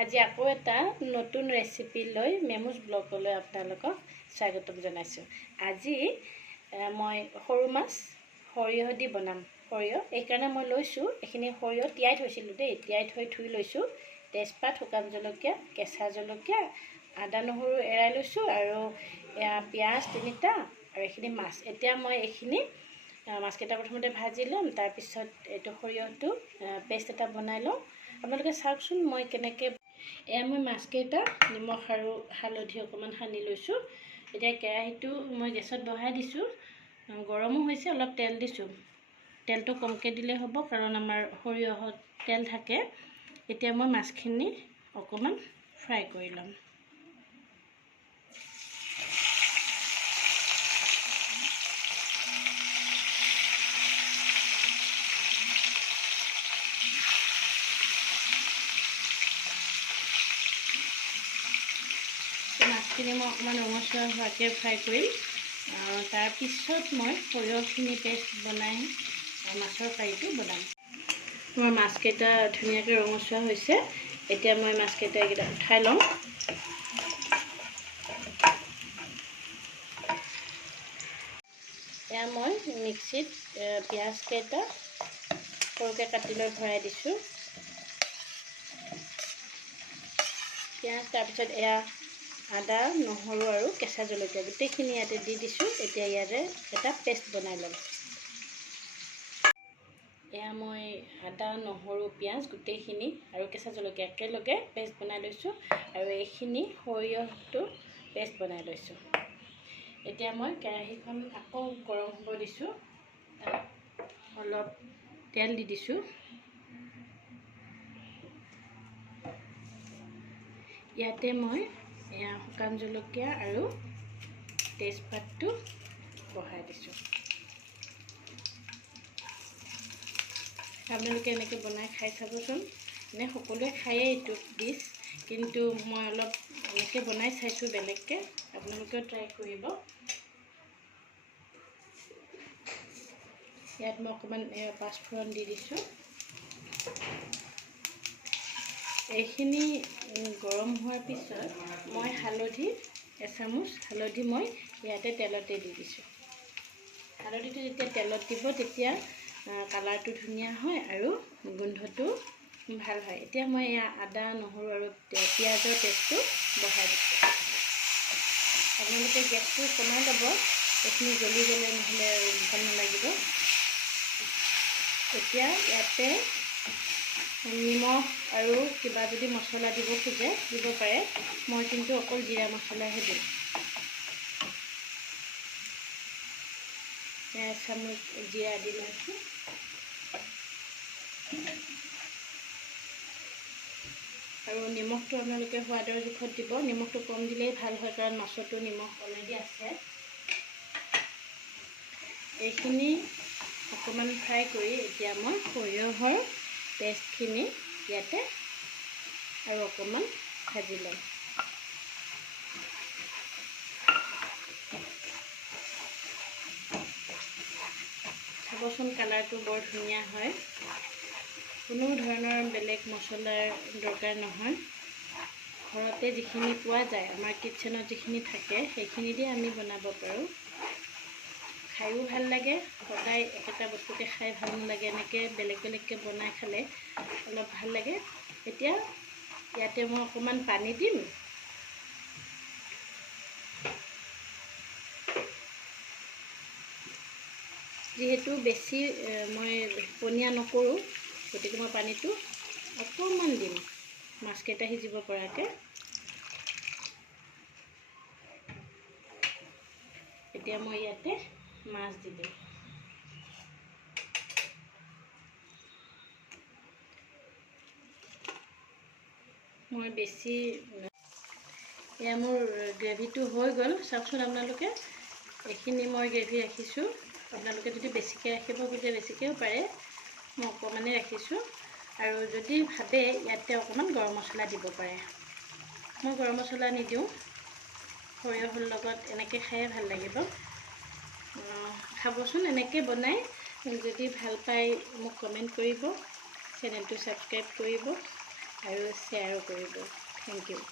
আজি আকৌ এটা নতুন ৰেচিপি লৈ মেমুজ ব্লগলৈ আপোনালোকক স্বাগতম জনাইছোঁ। আজি মই সৰু মাছ সৰিয়হ দি বনাম। সৰিয়হ এইকাৰণে মই লৈছোঁ, এইখিনি সৰিয়হ তিয়াই থৈছিলোঁ দেই, তিয়াই থৈ ধুই লৈছোঁ। তেজপাত, শুকান জলকীয়া, কেঁচা জলকীয়া, আদা নহৰু এৰাই লৈছোঁ আৰু পিঁয়াজ 3টা আৰু এইখিনি মাছ। এতিয়া মই এইখিনি মাছকেইটা প্ৰথমতে ভাজি ল'ম, তাৰপিছত এইটো সৰিয়হটো পেষ্ট এটা বনাই লওঁ। আপোনালোকে চাওকচোন মই কেনেকৈ মই মাছকেইটা নিমখ আৰু হালধি অকণমান সানি লৈছোঁ। এতিয়া কেৰাহীটো মই গেছত বহাই দিছোঁ, গৰমো হৈছে, অলপ তেল দিছোঁ। তেলটো কমকৈ দিলে হ'ব কাৰণ আমাৰ সৰিয়হত তেল থাকে। এতিয়া মই মাছখিনি অকণমান ফ্ৰাই কৰি ল'ম। মাছখিনি মই অকণমান ৰঙচুৱা হোৱাকৈ ফ্ৰাই কৰিম। তাৰপিছত মই সৰিয়হখিনি পেষ্ট বনাই মাছৰ কাৰীটো বনাম। মোৰ মাছকেইটা ধুনীয়াকৈ ৰঙচুৱা হৈছে। এতিয়া মই মাছকেইটা এইকেইটা উঠাই লওঁ। এয়া মই মিক্সিত পিঁয়াজকেইটা সৰুকৈ কাটি লৈ ভৰাই দিছোঁ। পিঁয়াজ, তাৰপিছত এয়া আদা, নহৰু আৰু কেঁচা জলকীয়া গোটেইখিনি ইয়াতে দি দিছোঁ। এতিয়া ইয়াতে এটা পেষ্ট বনাই ল'ম। এয়া মই আদা, নহৰু, পিঁয়াজ গোটেইখিনি আৰু কেঁচা জলকীয়া একেলগে পেষ্ট বনাই লৈছোঁ আৰু এইখিনি সৰিয়হটো পেষ্ট বনাই লৈছোঁ। এতিয়া মই কেৰাহীখন আকৌ গৰম হ'ব দিছোঁ, তাত অলপ তেল দি দিছোঁ। ইয়াতে মই শুকান জলকীয়া আৰু তেজপাতটো বহাই দিছোঁ। আপোনালোকে এনেকৈ বনাই খাই চাবচোন। এনে সকলোৱে খায়েই এইটো ডিছ, কিন্তু মই অলপ এনেকৈ বনাই চাইছোঁ বেলেগকৈ, আপোনালোকেও ট্ৰাই কৰিব। ইয়াত মই অকণমান পাঁচফোৰণ দি দিছোঁ। এইখিনি গৰম হোৱাৰ পিছত মই হালধি এচামুচ হালধি মই ইয়াতে তেলতে দি দিছোঁ। হালধিটো যেতিয়া তেলত দিব তেতিয়া কালাৰটো ধুনীয়া হয় আৰু গোন্ধটো ভাল হয়। এতিয়া মই এয়া আদা, নহৰু আৰু পিঁয়াজৰ পেষ্টটো বহাই দিছোঁ। আপোনালোকে গেছটো কমাই ল'ব, এইখিনি জ্বলি গ'লে নহ'লে ভাল নালাগিব। এতিয়া ইয়াতে নিমখ আৰু কিবা যদি মছলা দিব খোজে দিব পাৰে, মই কিন্তু অকল জিৰা মছলাহে দিম। এচামুচ জিৰা দি লৈছোঁ। আৰু নিমখটো আপোনালোকে সোৱাদৰ জোখত দিব। নিমখটো কম দিলেই ভাল হয় কাৰণ মাছতো নিমখ অলৰেডি আছে। এইখিনি অকণমান ফ্ৰাই কৰি এতিয়া মই সৰিয়হৰ পেষ্টখিনি ইয়াতে আৰু অকণমান ভাজি লওঁ। চাবচোন কালাৰটো বৰ ধুনীয়া হয়। কোনো ধৰণৰ বেলেগ মছলাৰ দৰকাৰ নহয়। ঘৰতে যিখিনি পোৱা যায়, আমাৰ কিটচেনত যিখিনি থাকে সেইখিনি দি আমি বনাব পাৰোঁ। খায়ো ভাল লাগে। সদায় একেটা বস্তুকে খাই ভাল নালাগে, এনেকৈ বেলেগ বেলেগকৈ বনাই খালে অলপ ভাল লাগে। এতিয়া ইয়াতে মই অকণমান পানী দিম। যিহেতু বেছি মই পনীয়া নকৰোঁ, গতিকে মই পানীটো অকণমান দিম মাছকেইটা সিজিব পৰাকৈ। এতিয়া মই ইয়াতে মাছ দি দিম। মই বেছি এয়া মোৰ গ্ৰেভিটো হৈ গ'ল, চাওকচোন আপোনালোকে। এইখিনি মই গ্ৰেভি ৰাখিছোঁ। আপোনালোকে যদি বেছিকৈ ৰাখিব খোজে বেছিকৈও পাৰে, মই অকণমানেই ৰাখিছোঁ। আৰু যদি ভাবে ইয়াতে অকণমান গৰম মছলা দিব পাৰে। মই গৰম মছলা নিদিওঁ, সৰিয়হৰ লগত এনেকৈ খায়ে ভাল লাগিব। খাবচোন এনেকৈ বনাই। যদি ভাল পায় মোক কমেণ্ট কৰিব, চেনেলটো ছাবস্ক্ৰাইব কৰিব আৰু শ্বেয়াৰো কৰিব। Thank U.